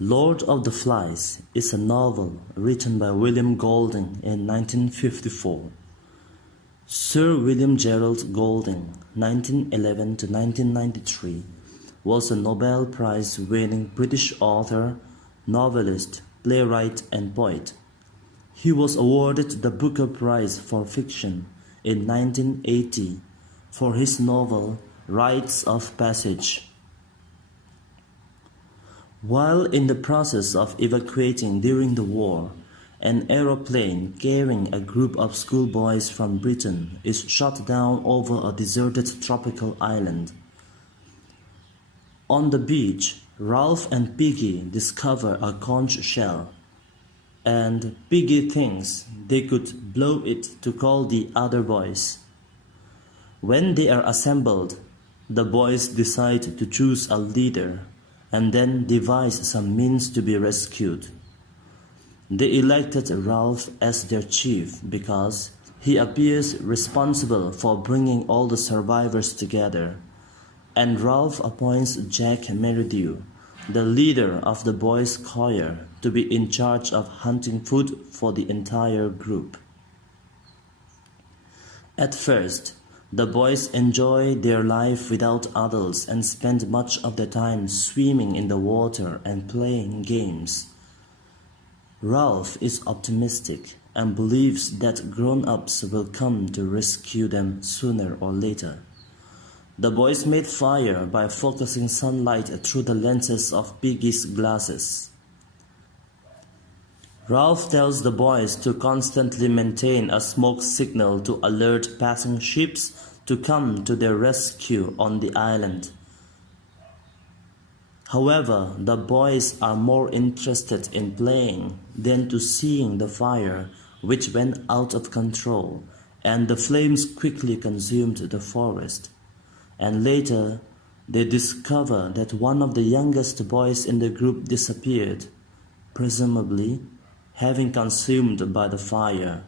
Lord of the Flies is a novel written by William Golding in 1954. Sir William Gerald Golding, 1911 to 1993, was a Nobel Prize-winning British author, novelist, playwright and poet. He was awarded the Booker Prize for Fiction in 1980 for his novel Rites of Passage. While in the process of evacuating during the war, an aeroplane carrying a group of schoolboys from Britain is shot down over a deserted tropical island. On the beach, Ralph and Piggy discover a conch shell, and Piggy thinks they could blow it to call the other boys. When they are assembled, the boys decide to choose a leader and then devise some means to be rescued. They elected Ralph as their chief because he appears responsible for bringing all the survivors together, and Ralph appoints Jack Merridew, the leader of the boys' choir, to be in charge of hunting food for the entire group. At first, the boys enjoy their life without adults and spend much of their time swimming in the water and playing games. Ralph is optimistic and believes that grown-ups will come to rescue them sooner or later. The boys made fire by focusing sunlight through the lenses of Piggy's glasses. Ralph tells the boys to constantly maintain a smoke signal to alert passing ships to come to their rescue on the island. However, the boys are more interested in playing than to seeing the fire, which went out of control, and the flames quickly consumed the forest. And later, they discover that one of the youngest boys in the group disappeared, presumably having consumed by the fire.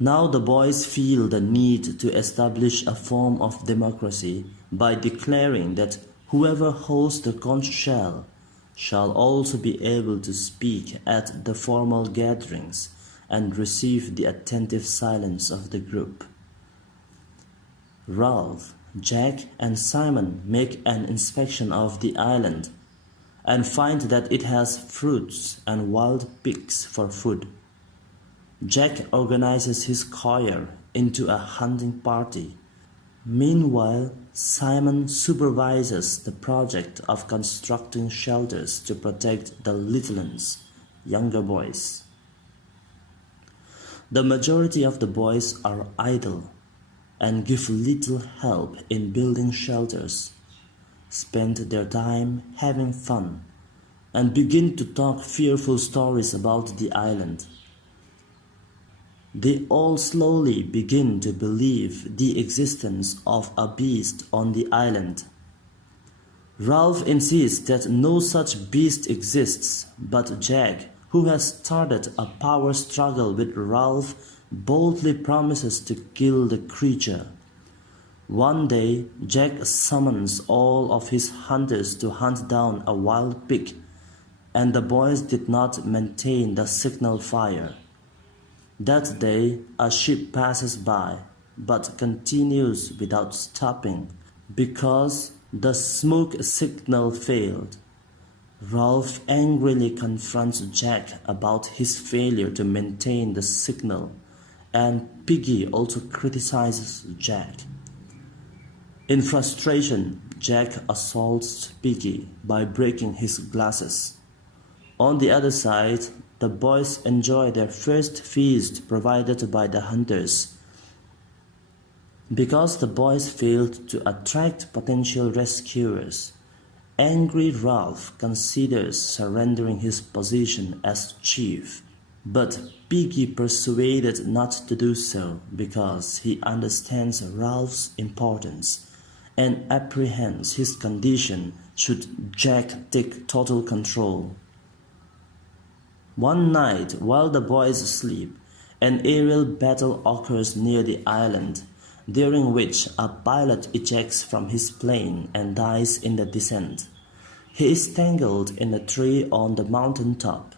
Now the boys feel the need to establish a form of democracy by declaring that whoever holds the conch shell shall also be able to speak at the formal gatherings and receive the attentive silence of the group. Ralph, Jack, and Simon make an inspection of the island and find that it has fruits and wild pigs for food. Jack organizes his choir into a hunting party. Meanwhile, Simon supervises the project of constructing shelters to protect the little ones, younger boys. The majority of the boys are idle and give little help in building shelters, spend their time having fun, and begin to talk fearful stories about the island. They all slowly begin to believe the existence of a beast on the island. Ralph insists that no such beast exists, but Jack, who has started a power struggle with Ralph, boldly promises to kill the creature. One day, Jack summons all of his hunters to hunt down a wild pig, and the boys did not maintain the signal fire. That day, a ship passes by, but continues without stopping because the smoke signal failed. Ralph angrily confronts Jack about his failure to maintain the signal, and Piggy also criticizes Jack. In frustration, Jack assaults Piggy by breaking his glasses. On the other side, the boys enjoy their first feast provided by the hunters. Because the boys failed to attract potential rescuers, angry Ralph considers surrendering his position as chief, but Piggy persuaded not to do so because he understands Ralph's importance and apprehends his condition should Jack take total control. One night, while the boys sleep, an aerial battle occurs near the island, during which a pilot ejects from his plane and dies in the descent. He is tangled in a tree on the mountain top.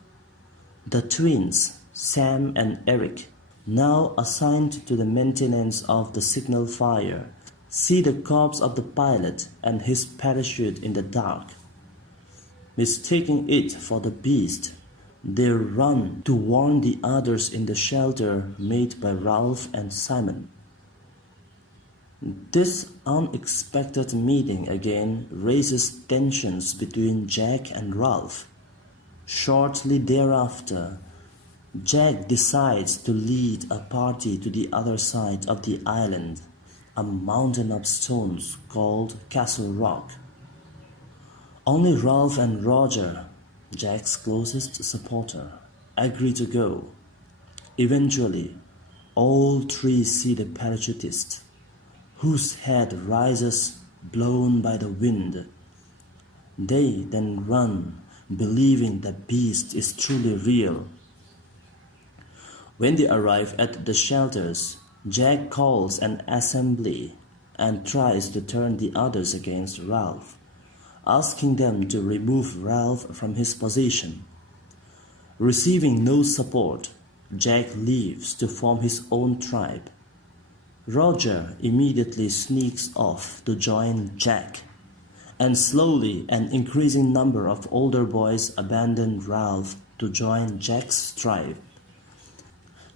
The twins, Sam and Eric, now assigned to the maintenance of the signal fire, see the corpse of the pilot and his parachute in the dark. Mistaking it for the beast, they run to warn the others in the shelter made by Ralph and Simon. This unexpected meeting again raises tensions between Jack and Ralph. Shortly thereafter, Jack decides to lead a party to the other side of the island, a mountain of stones called Castle Rock. Only Ralph and Roger, Jack's closest supporter, agree to go. Eventually, all three see the parachutist, whose head rises blown by the wind. They then run, believing the beast is truly real. When they arrive at the shelters, Jack calls an assembly and tries to turn the others against Ralph, asking them to remove Ralph from his position. Receiving no support, Jack leaves to form his own tribe. Roger immediately sneaks off to join Jack, and slowly an increasing number of older boys abandon Ralph to join Jack's tribe.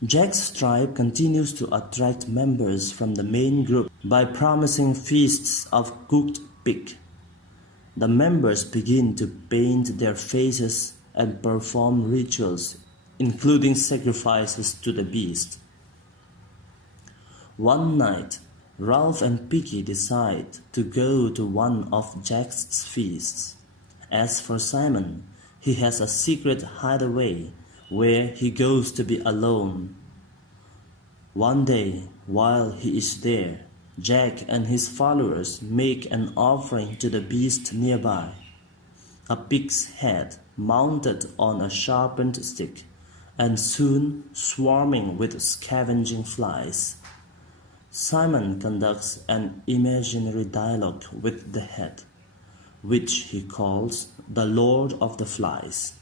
Jack's tribe continues to attract members from the main group by promising feasts of cooked pig. The members begin to paint their faces and perform rituals, including sacrifices to the beast. One night, Ralph and Piggy decide to go to one of Jack's feasts. As for Simon, he has a secret hideaway where he goes to be alone. One day, while he is there, Jack and his followers make an offering to the beast nearby, a pig's head mounted on a sharpened stick and soon swarming with scavenging flies. Simon conducts an imaginary dialogue with the head, which he calls the Lord of the Flies.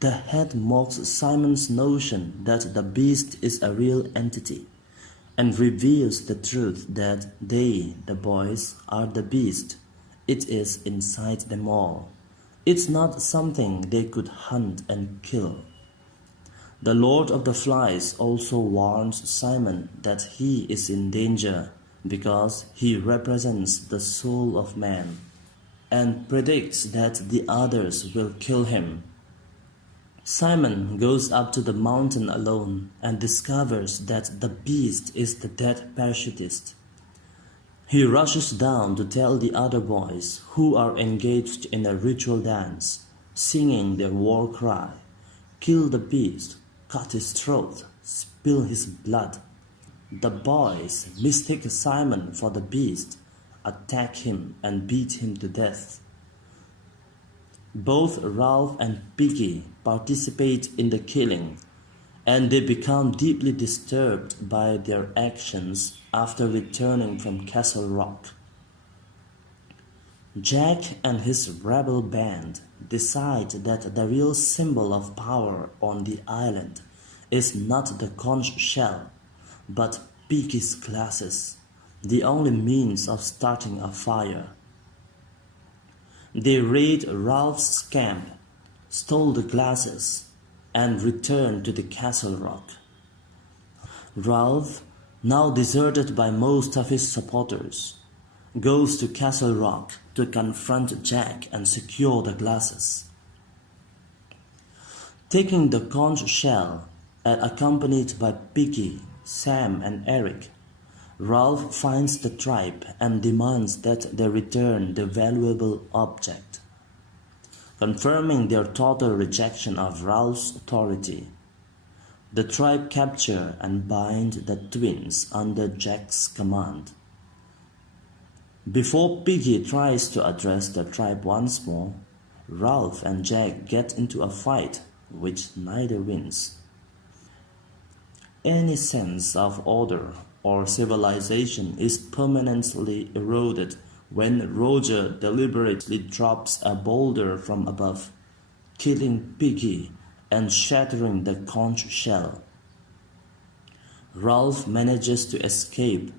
The head mocks Simon's notion that the beast is a real entity and reveals the truth that they, the boys, are the beast. It is inside them all. It's not something they could hunt and kill. The Lord of the Flies also warns Simon that he is in danger because he represents the soul of man and predicts that the others will kill him. Simon goes up to the mountain alone and discovers that the beast is the dead parachutist. He rushes down to tell the other boys, who are engaged in a ritual dance, singing their war cry, "Kill the beast, cut his throat, spill his blood." The boys mistake Simon for the beast, attack him and beat him to death. Both Ralph and Piggy participate in the killing, and they become deeply disturbed by their actions after returning from Castle Rock. Jack and his rebel band decide that the real symbol of power on the island is not the conch shell, but Piggy's glasses, the only means of starting a fire. They raid Ralph's camp, stole the glasses, and return to the Castle Rock. Ralph, now deserted by most of his supporters, goes to Castle Rock to confront Jack and secure the glasses. Taking the conch shell and accompanied by Piggy, Sam, and Eric, Ralph finds the tribe and demands that they return the valuable object, confirming their total rejection of Ralph's authority. The tribe capture and bind the twins under Jack's command. Before Piggy tries to address the tribe once more, Ralph and Jack get into a fight which neither wins. Any sense of order or civilization is permanently eroded when Roger deliberately drops a boulder from above, killing Piggy and shattering the conch shell. Ralph manages to escape,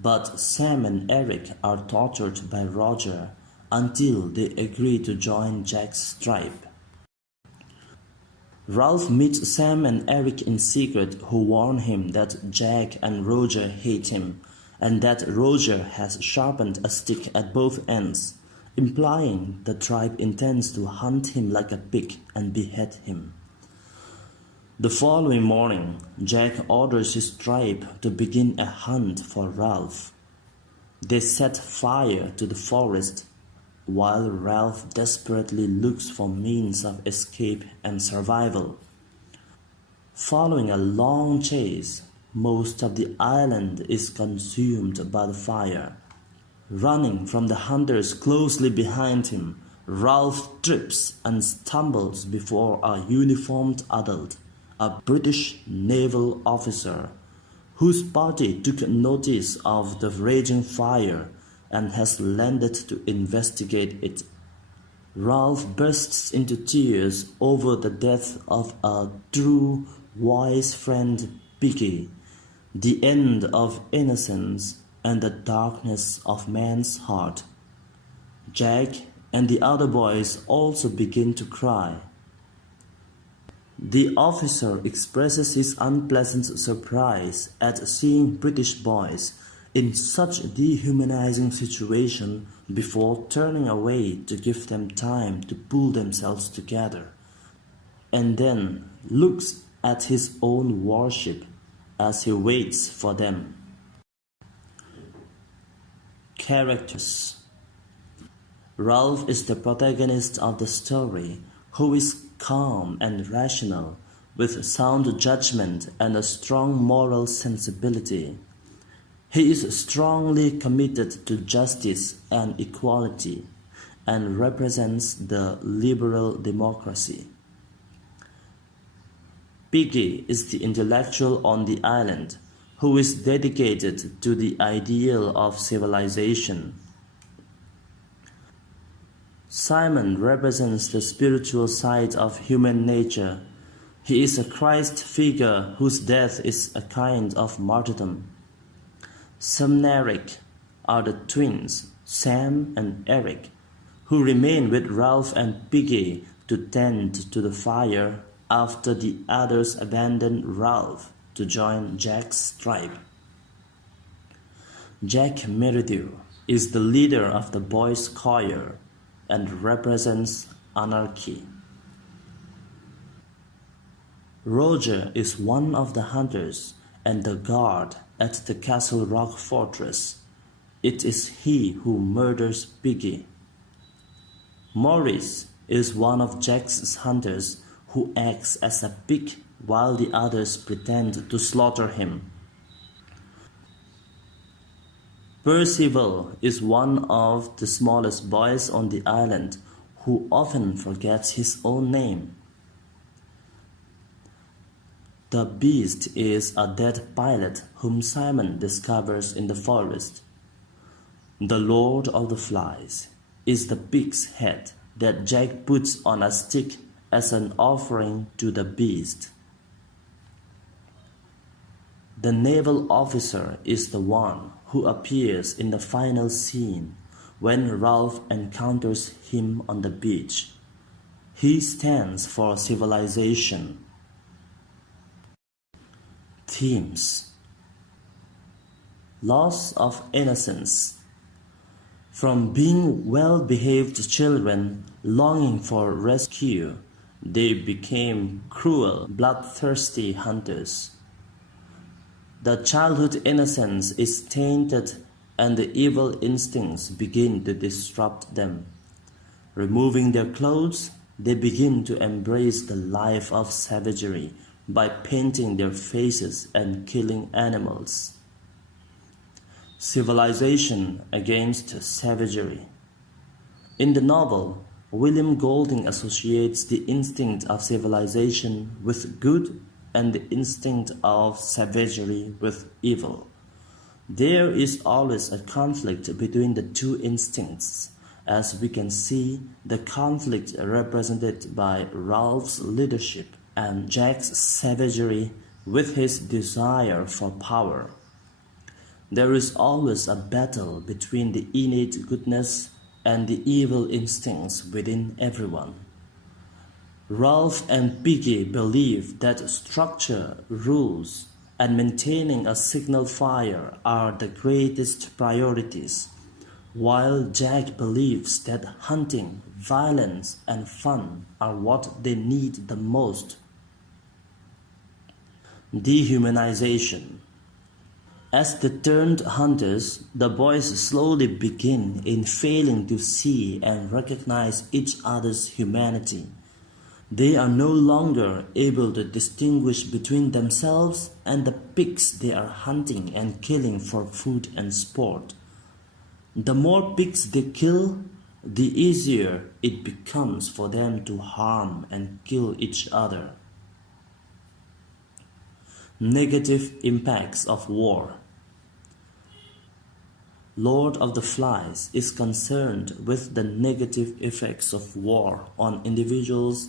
but Sam and Eric are tortured by Roger until they agree to join Jack's tribe. Ralph meets Sam and Eric in secret, who warn him that Jack and Roger hate him and that Roger has sharpened a stick at both ends, implying the tribe intends to hunt him like a pig and behead him. The following morning, Jack orders his tribe to begin a hunt for Ralph. They set fire to the forest while Ralph desperately looks for means of escape and survival. Following a long chase, most of the island is consumed by the fire. Running from the hunters closely behind him, Ralph trips and stumbles before a uniformed adult, a British naval officer, whose party took notice of the raging fire and has landed to investigate it. Ralph bursts into tears over the death of a true, wise friend, Piggy, the end of innocence and the darkness of man's heart. Jack and the other boys also begin to cry. The officer expresses his unpleasant surprise at seeing British boys in such a dehumanizing situation before turning away to give them time to pull themselves together, and then looks at his own warship as he waits for them. Characters. Ralph is the protagonist of the story, who is calm and rational, with sound judgment and a strong moral sensibility. He is strongly committed to justice and equality and represents the liberal democracy. Piggy is the intellectual on the island, who is dedicated to the ideal of civilization. Simon represents the spiritual side of human nature. He is a Christ figure whose death is a kind of martyrdom. Sam and Eric are the twins, Sam and Eric, who remain with Ralph and Piggy to tend to the fire after the others abandon Ralph to join Jack's tribe. Jack Merridew is the leader of the boys' choir and represents anarchy. Roger is one of the hunters and the guard at the Castle Rock fortress. It is he who murders Piggy. Maurice is one of Jack's hunters who acts as a pig while the others pretend to slaughter him. Percival is one of the smallest boys on the island who often forgets his own name. The beast is a dead pilot whom Simon discovers in the forest. The Lord of the Flies is the pig's head that Jack puts on a stick as an offering to the beast. The naval officer is the one who appears in the final scene when Ralph encounters him on the beach. He stands for civilization. Themes: loss of innocence. From being well-behaved children longing for rescue, they became cruel, bloodthirsty hunters. The childhood innocence is tainted and the evil instincts begin to disrupt them. Removing their clothes, they begin to embrace the life of savagery by painting their faces and killing animals. Civilization against savagery. In the novel, William Golding associates the instinct of civilization with good and the instinct of savagery with evil. There is always a conflict between the two instincts, as we can see the conflict represented by Ralph's leadership and Jack's savagery with his desire for power. There is always a battle between the innate goodness and the evil instincts within everyone. Ralph and Piggy believe that structure, rules, and maintaining a signal fire are the greatest priorities, while Jack believes that hunting, violence, and fun are what they need the most. Dehumanization. As the turned hunters, the boys slowly begin in failing to see and recognize each other's humanity. They are no longer able to distinguish between themselves and the pigs they are hunting and killing for food and sport. The more pigs they kill, the easier it becomes for them to harm and kill each other. Negative impacts of war. Lord of the Flies is concerned with the negative effects of war on individuals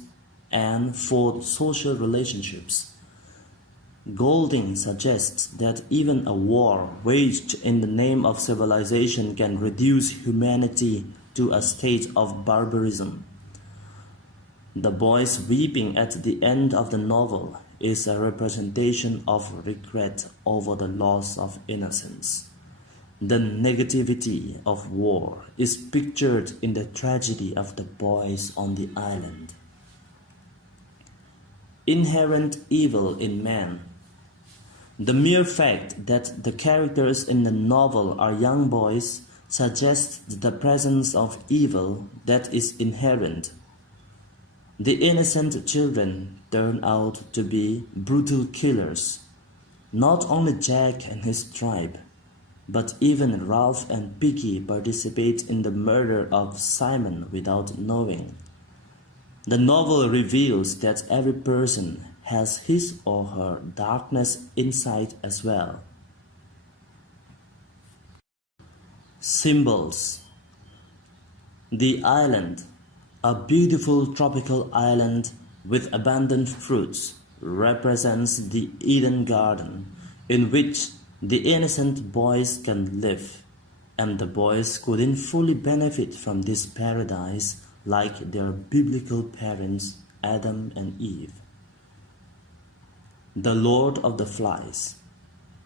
and for social relationships. Golding suggests that even a war waged in the name of civilization can reduce humanity to a state of barbarism. The boys weeping at the end of the novel is a representation of regret over the loss of innocence. The negativity of war is pictured in the tragedy of the boys on the island. Inherent evil in man. The mere fact that the characters in the novel are young boys suggests the presence of evil that is inherent. The innocent children turn out to be brutal killers. Not only Jack and his tribe, but even Ralph and Piggy participate in the murder of Simon without knowing. The novel reveals that every person has his or her darkness inside as well. Symbols. The island, a beautiful tropical island with abundant fruits, represents the Eden Garden in which the innocent boys can live, and the boys couldn't fully benefit from this paradise like their biblical parents Adam and Eve. The Lord of the Flies,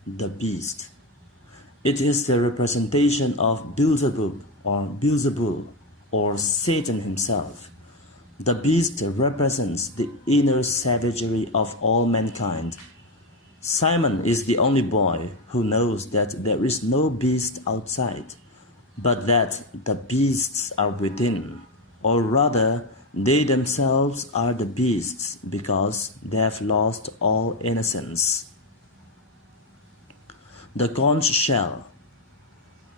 the beast. It is the representation of Beelzebub or Beelzebul or Satan himself. The beast represents the inner savagery of all mankind. Simon is the only boy who knows that there is no beast outside, but that the beasts are within, or rather, they themselves are the beasts because they have lost all innocence. The conch shell.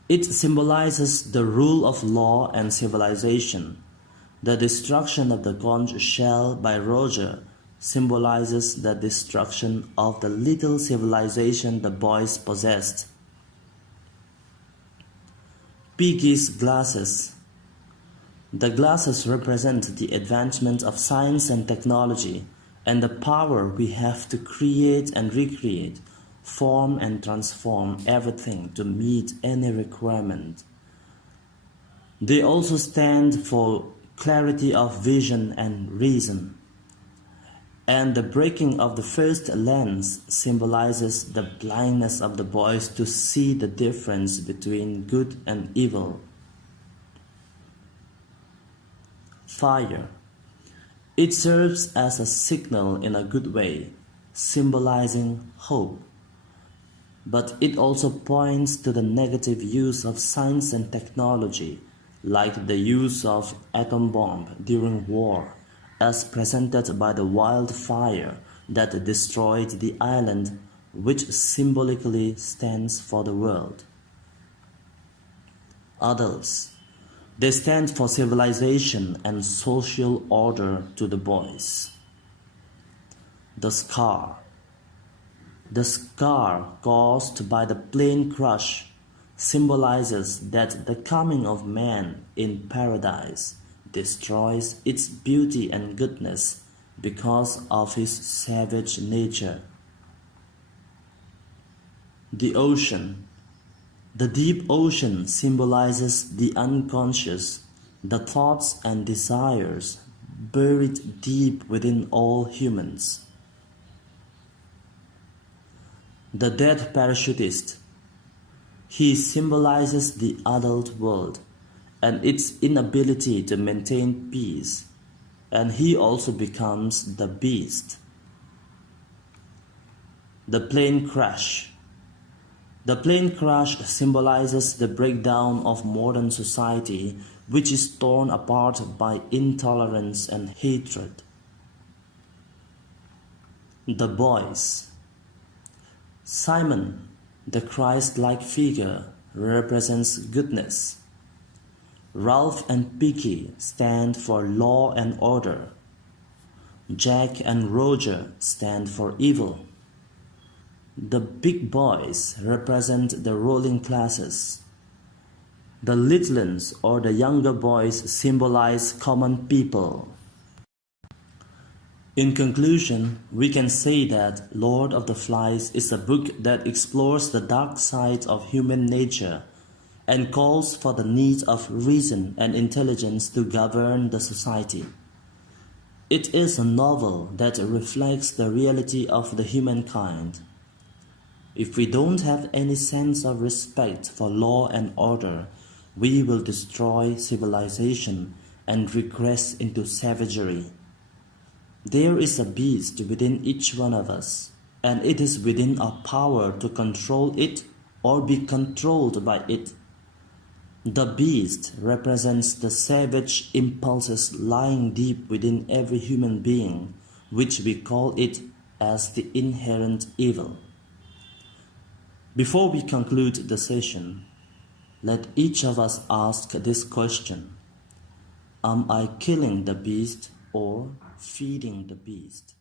It symbolizes the rule of law and civilization. The destruction of the conch shell by Roger symbolizes the destruction of the little civilization the boys possessed. Piggy's glasses. The glasses represent the advancement of science and technology and the power we have to create and recreate, form and transform everything to meet any requirement. They also stand for clarity of vision and reason. And the breaking of the first lens symbolizes the blindness of the boys to see the difference between good and evil. Fire. It serves as a signal in a good way, symbolizing hope. But it also points to the negative use of science and technology, like the use of atom bomb during war, as presented by the wildfire that destroyed the island, which symbolically stands for the world. Adults. They stand for civilization and social order to the boys. The scar. The scar caused by the plane crash symbolizes that the coming of man in paradise destroys its beauty and goodness because of his savage nature. The ocean. The deep ocean symbolizes the unconscious, the thoughts and desires buried deep within all humans. The dead parachutist. He symbolizes the adult world and its inability to maintain peace, and he also becomes the beast. The plane crash. The plane crash symbolizes the breakdown of modern society, which is torn apart by intolerance and hatred. The boys. Simon, the Christ-like figure, represents goodness. Ralph and Picky stand for law and order. Jack and Roger stand for evil. The big boys represent the ruling classes. The littlins or the younger boys symbolize common people. In conclusion, we can say that Lord of the Flies is a book that explores the dark side of human nature and calls for the need of reason and intelligence to govern the society. It is a novel that reflects the reality of the humankind. If we don't have any sense of respect for law and order, we will destroy civilization and regress into savagery. There is a beast within each one of us, and it is within our power to control it or be controlled by it. The beast represents the savage impulses lying deep within every human being, which we call it as the inherent evil. Before we conclude the session, let each of us ask this question: am I killing the beast or feeding the beast?